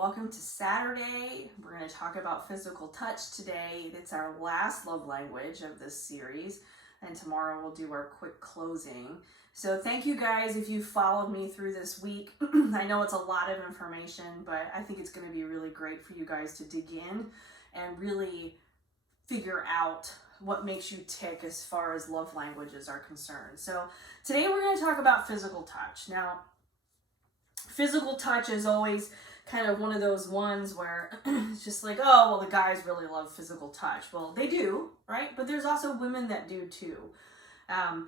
Welcome to Saturday. We're going to talk about physical touch today. It's our last love language of this series, and tomorrow we'll do our quick closing. So thank you guys if you followed me through this week. I know it's a lot of information, but I think it's going to be really great for you guys to dig in and really figure out what makes you tick as far as love languages are concerned. So today we're going to talk about physical touch. Now, physical touch is always kind of one of those ones where it's just like, oh, well, the guys really love physical touch. Well, they do, right? But there's also women that do too. And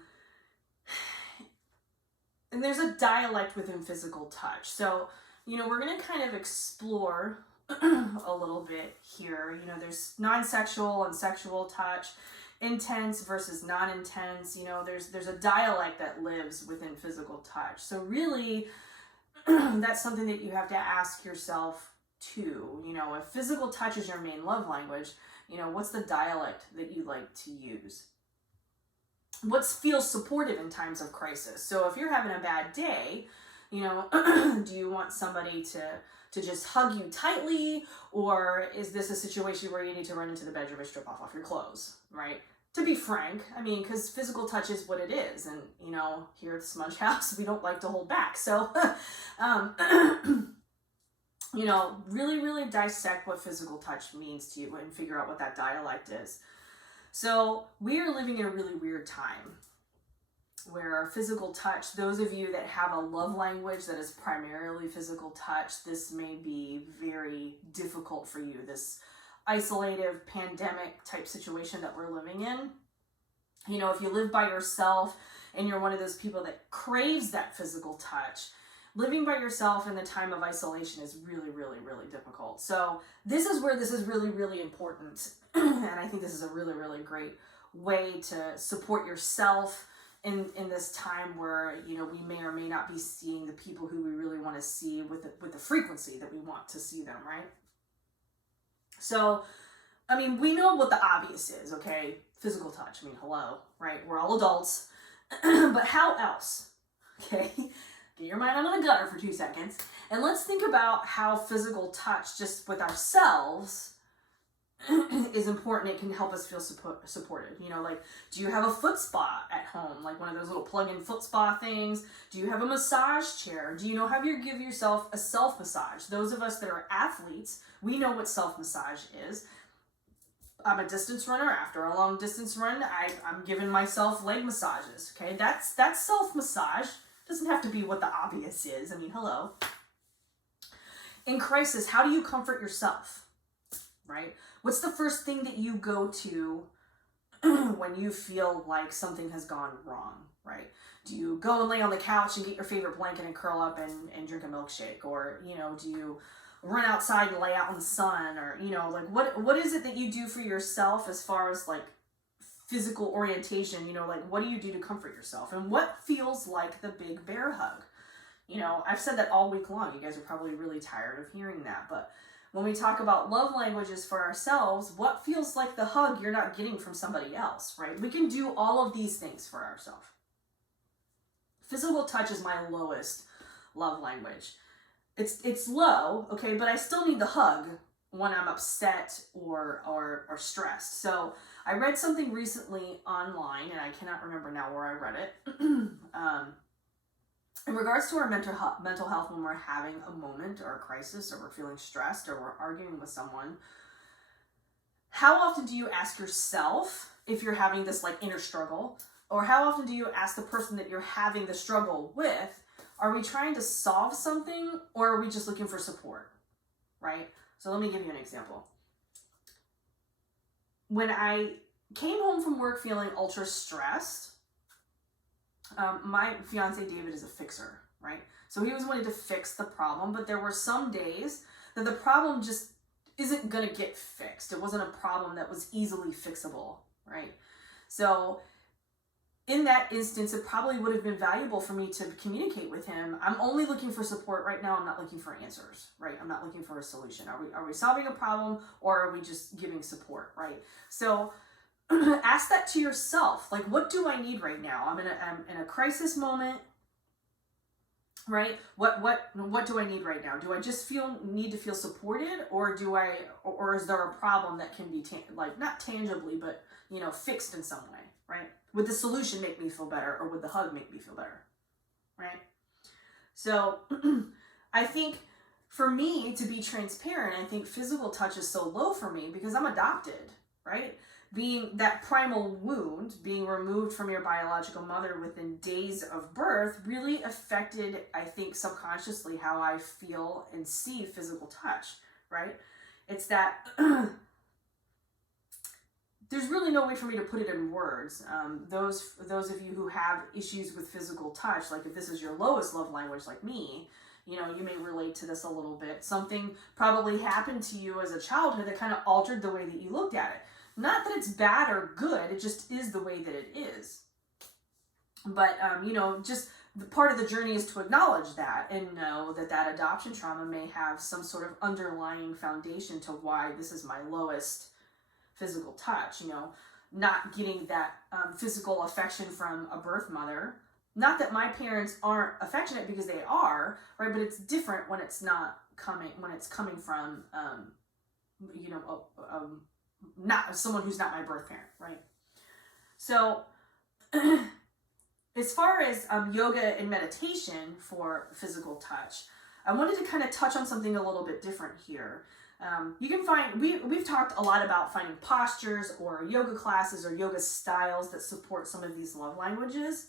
there's a dialect within physical touch. So, we're going to kind of explore a little bit here. There's non-sexual and sexual touch, intense versus non-intense. There's a dialect that lives within physical touch. So really, that's something that you have to ask yourself too. If physical touch is your main love language, what's the dialect that you like to use? What feels supportive in times of crisis? So if you're having a bad day, do you want somebody to just hug you tightly, or is this a situation where you need to run into the bedroom and strip off your clothes, right? To be frank, because physical touch is what it is. And, here at the Smudge House, we don't like to hold back. So, really, really dissect what physical touch means to you and figure out what that dialect is. So we are living in a really weird time where physical touch, those of you that have a love language that is primarily physical touch, this may be very difficult for you. This isolative pandemic type situation that we're living in. If you live by yourself and you're one of those people that craves that physical touch, living by yourself in the time of isolation is really, really, really difficult. So this is where this is really, really important. And I think this is a really, really great way to support yourself in this time where, we may or may not be seeing the people who we really want to see with the frequency that we want to see them, right? So, we know what the obvious is, okay? Physical touch, hello, right? We're all adults. But how else? Okay? Get your mind out of the gutter for 2 seconds. And let's think about how physical touch, just with ourselves, is important. It can help us feel supported. Do you have a foot spa at home? Like one of those little plug-in foot spa things? Do you have a massage chair? Do you know how you give yourself a self-massage? Those of us that are athletes, we know what self-massage is. I'm a distance runner. After a long distance run, I'm giving myself leg massages. Okay, that's self-massage. Doesn't have to be what the obvious is. Hello. In crisis, how do you comfort yourself? Right? What's the first thing that you go to when you feel like something has gone wrong, right? Do you go and lay on the couch and get your favorite blanket and curl up and drink a milkshake? Or, do you run outside and lay out in the sun? Or, what is it that you do for yourself as far as physical orientation? What do you do to comfort yourself? And what feels like the big bear hug? I've said that all week long. You guys are probably really tired of hearing that, but when we talk about love languages for ourselves, what feels like the hug you're not getting from somebody else, right? We can do all of these things for ourselves. Physical touch is my lowest love language. It's low, okay, but I still need the hug when I'm upset or stressed. So I read something recently online, and I cannot remember now where I read it. In regards to our mental health, when we're having a moment or a crisis, or we're feeling stressed, or we're arguing with someone, how often do you ask yourself if you're having this inner struggle, or how often do you ask the person that you're having the struggle with, are we trying to solve something, or are we just looking for support, right? So let me give you an example. When I came home from work feeling ultra stressed, my fiance David is a fixer, right? So he was wanting to fix the problem, but there were some days that the problem just isn't going to get fixed. It wasn't a problem that was easily fixable, right? So in that instance, it probably would have been valuable for me to communicate with him. I'm only looking for support right now. I'm not looking for answers, right? I'm not looking for a solution. Are we solving a problem, or are we just giving support, right? So ask that to yourself. What do I need right now? I'm in a crisis moment. right? What do I need right now? Do I just need to feel supported, or or is there a problem that can be like not tangibly, but fixed in some way, right? Would the solution make me feel better, or would the hug make me feel better, right? So I think for me, to be transparent, I think physical touch is so low for me because I'm adopted, right? Being that primal wound, being removed from your biological mother within days of birth, really affected, I think, subconsciously how I feel and see physical touch, right? It's that there's really no way for me to put it in words. Those of you who have issues with physical touch, like if this is your lowest love language like me, you may relate to this a little bit. Something probably happened to you as a childhood that kind of altered the way that you looked at it. Not that it's bad or good, it just is the way that it is. But, just the part of the journey is to acknowledge that and know that adoption trauma may have some sort of underlying foundation to why this is my lowest physical touch, not getting that physical affection from a birth mother. Not that my parents aren't affectionate, because they are, right? But it's different when it's coming from, not someone who's not my birth parent, right? So as far as yoga and meditation for physical touch, I wanted to kind of touch on something a little bit different here. You can find, we've talked a lot about finding postures or yoga classes or yoga styles that support some of these love languages.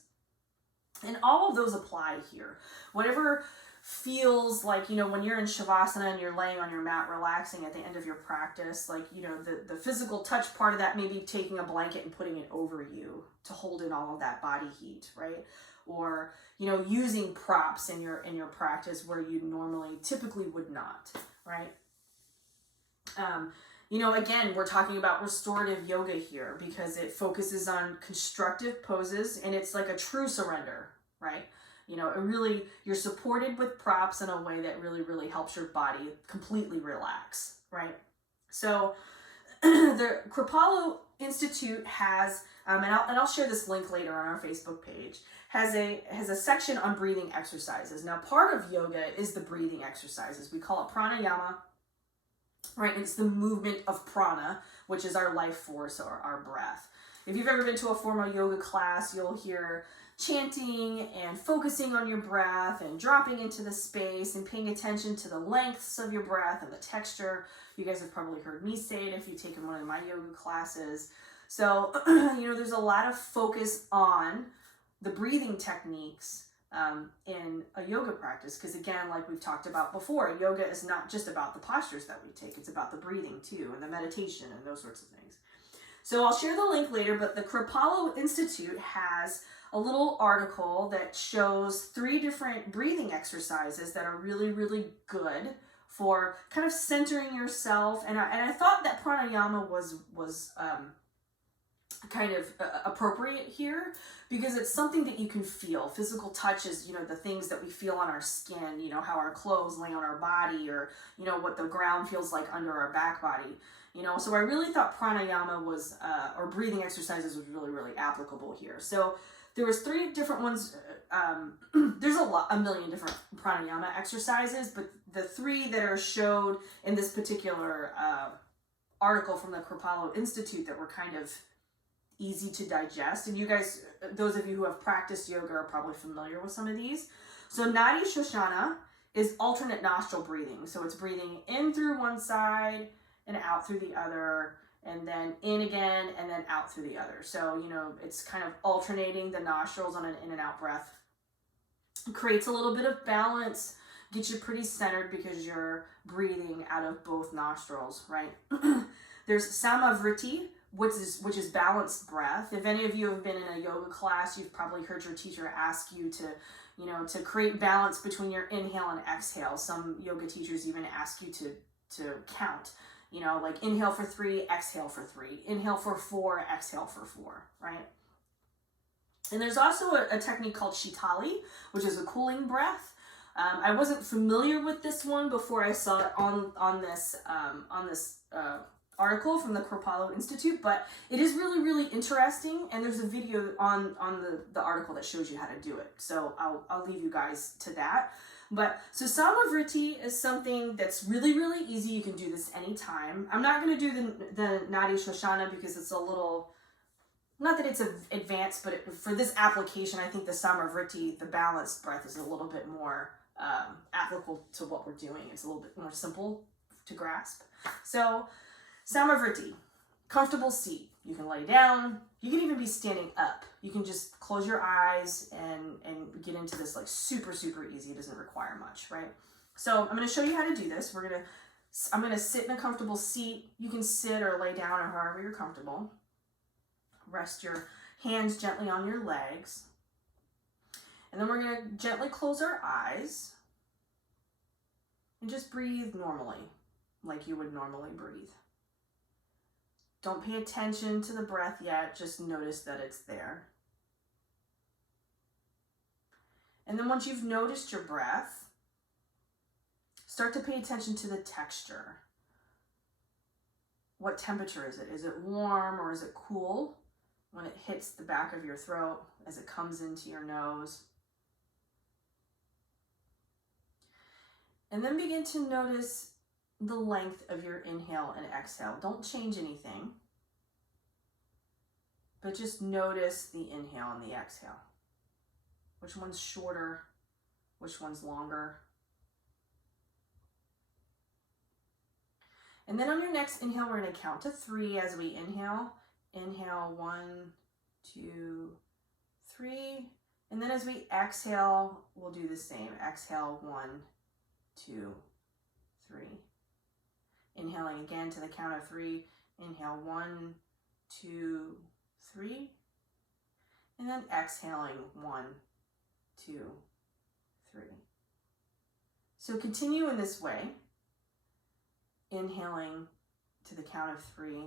And all of those apply here. Whatever feels like, when you're in Shavasana and you're laying on your mat relaxing at the end of your practice, like, the physical touch part of that may be taking a blanket and putting it over you to hold in all of that body heat, right? Or, using props in your practice where you typically would not, right? Again, we're talking about restorative yoga here because it focuses on constructive poses, and it's like a true surrender, right? You're supported with props in a way that really, really helps your body completely relax, right? So the Kripalu Institute has, and I'll share this link later on our Facebook page, has a section on breathing exercises. Now, part of yoga is the breathing exercises. We call it pranayama, right? It's the movement of prana, which is our life force or our breath. If you've ever been to a formal yoga class, you'll hear chanting and focusing on your breath and dropping into the space and paying attention to the lengths of your breath and the texture. You guys have probably heard me say it if you've taken one of my yoga classes. So, there's a lot of focus on the breathing techniques in a yoga practice, because again, like we've talked about before, yoga is not just about the postures that we take, it's about the breathing too, and the meditation and those sorts of things. So I'll share the link later, but the Kripalu Institute has a little article that shows 3 different breathing exercises that are really, really good for kind of centering yourself. And I thought that pranayama was kind of appropriate here, because it's something that you can feel. Physical touch is, the things that we feel on our skin, how our clothes lay on our body, or, what the ground feels like under our back body. So I really thought pranayama was, or breathing exercises was really, really applicable here. So there was 3 different ones. There's a million different pranayama exercises, but the 3 that are showed in this particular article from the Kripalu Institute that were kind of easy to digest. And you guys, those of you who have practiced yoga, are probably familiar with some of these. So Nadi Shoshana is alternate nostril breathing. So it's breathing in through one side and out through the other, and then in again, and then out through the other. So, it's kind of alternating the nostrils on an in and out breath. It creates a little bit of balance, gets you pretty centered because you're breathing out of both nostrils, right? There's Samavriti, which is balanced breath. If any of you have been in a yoga class, you've probably heard your teacher ask you to create balance between your inhale and exhale. Some yoga teachers even ask you to count. Like inhale for 3, exhale for 3, inhale for 4, exhale for 4, right? And there's also a technique called Shitali, which is a cooling breath. I wasn't familiar with this one before I saw it on this article from the Kripalu Institute, but it is really, really interesting, and there's a video on the article that shows you how to do it. So I'll leave you guys to that. But so Samavriti is something that's really, really easy. You can do this anytime. I'm not going to do the Nadi Shoshana because it's a little, not that it's advanced, but for this application, I think the Samavriti, the balanced breath, is a little bit more applicable to what we're doing. It's a little bit more simple to grasp. So Samavriti, comfortable seat. You can lay down. You can even be standing up. You can just close your eyes and get into this like super, super easy. It doesn't require much, right? So I'm going to show you how to do this. I'm going to sit in a comfortable seat. You can sit or lay down or however you're comfortable. Rest your hands gently on your legs. And then we're going to gently close our eyes and just breathe normally, like you would normally breathe. Don't pay attention to the breath yet, just notice that it's there. And then once you've noticed your breath, start to pay attention to the texture. What temperature is it? Is it warm or is it cool when it hits the back of your throat as it comes into your nose? And then begin to notice the length of your inhale and exhale. Don't change anything, but just notice the inhale and the exhale. Which one's shorter? Which one's longer? And then on your next inhale, we're going to count to 3 as we inhale. Inhale, 1, 2, 3. And then as we exhale, we'll do the same. Exhale, 1, 2, 3. Inhaling again to the count of 3. Inhale, 1, 2, 3. And then exhaling, 1, 2, 3. So continue in this way. Inhaling to the count of 3.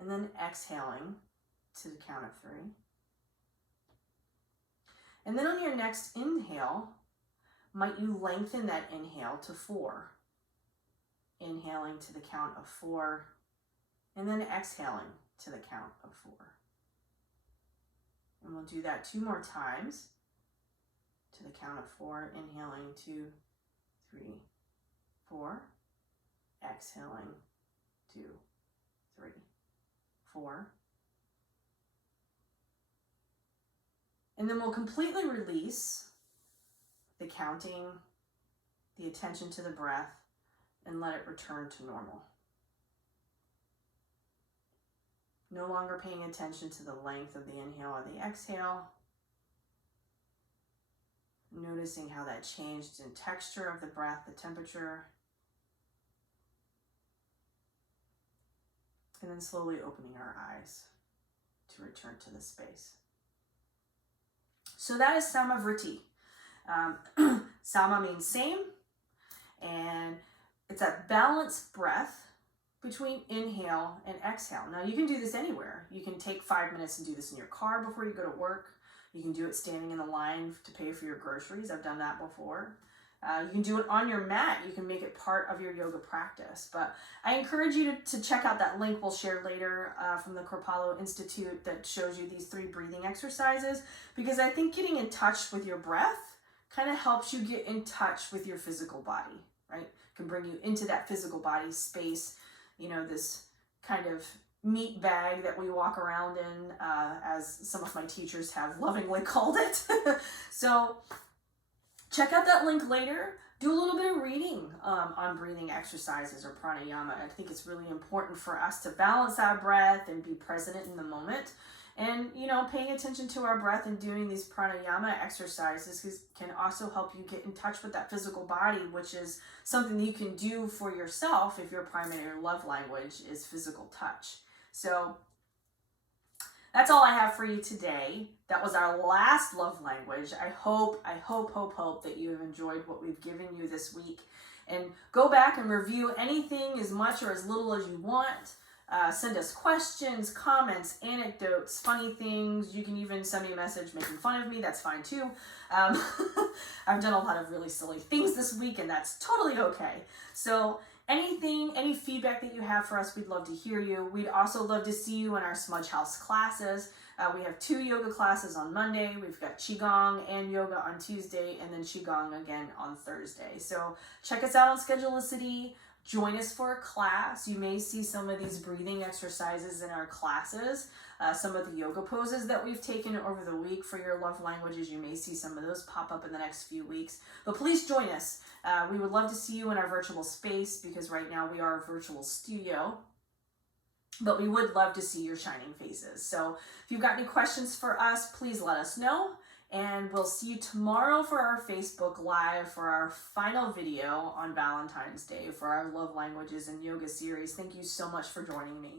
And then exhaling to the count of 3. And then on your next inhale, might you lengthen that inhale to 4. Inhaling to the count of 4, and then exhaling to the count of 4. And we'll do that 2 more times to the count of 4, inhaling 2, 3, 4, exhaling 2, 3, 4. And then we'll completely release the counting, the attention to the breath, and let it return to normal. No longer paying attention to the length of the inhale or the exhale. Noticing how that changed in texture of the breath, the temperature. And then slowly opening our eyes to return to the space. So that is Samavriti. Sama means same, and it's a balanced breath between inhale and exhale. Now you can do this anywhere. You can take 5 minutes and do this in your car before you go to work. You can do it standing in the line to pay for your groceries. I've done that before. You can do it on your mat. You can make it part of your yoga practice. But I encourage you to check out that link we'll share later from the Kripalu Institute that shows you these 3 breathing exercises, because I think getting in touch with your breath kind of helps you get in touch with your physical body, right? Can bring you into that physical body space, you know, this kind of meat bag that we walk around in, as some of my teachers have lovingly called it. So check out that link later. Do a little bit of reading on breathing exercises or pranayama. I think it's really important for us to balance our breath and be present in the moment. And, you know, paying attention to our breath and doing these pranayama exercises can also help you get in touch with that physical body, which is something that you can do for yourself if your primary love language is physical touch. So that's all I have for you today. That was our last love language. I hope that you have enjoyed what we've given you this week. And go back and review anything as much or as little as you want. Send us questions, comments, anecdotes, funny things. You can even send me a message making fun of me. That's fine too. I've done a lot of really silly things this week, and that's totally okay. So any feedback that you have for us, we'd love to hear you. We'd also love to see you in our Smudge House classes. We have 2 yoga classes on Monday. We've got Qigong and yoga on Tuesday, and then Qigong again on Thursday. So check us out on Schedulicity. Join us for a class. You may see some of these breathing exercises in our classes. Some of the yoga poses that we've taken over the week for your love languages, you may see some of those pop up in the next few weeks. But please join us. We would love to see you in our virtual space, because right now we are a virtual studio. But we would love to see your shining faces. So if you've got any questions for us, please let us know. And we'll see you tomorrow for our Facebook Live for our final video on Valentine's Day for our Love Languages and Yoga series. Thank you so much for joining me.